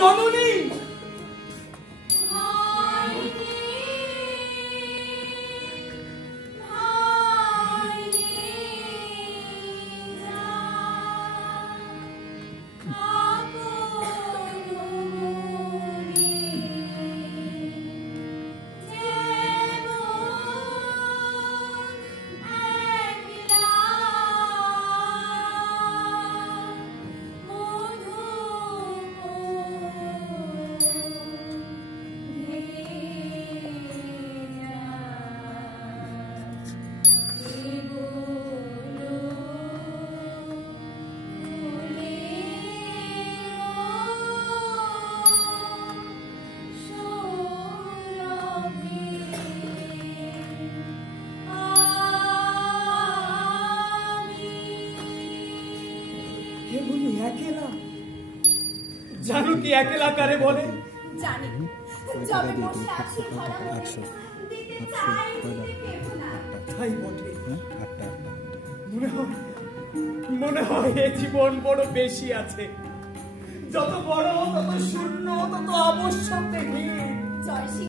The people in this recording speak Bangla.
জননী জানো কি একেলা কারে বলে? জানি, যবে বসে আছি দিতে চাই না। তাই বটে। মনে হয় এই জীবন বড় বেশি আছে। যত বড় তত শূন্য, তত আবশ্যক নেই।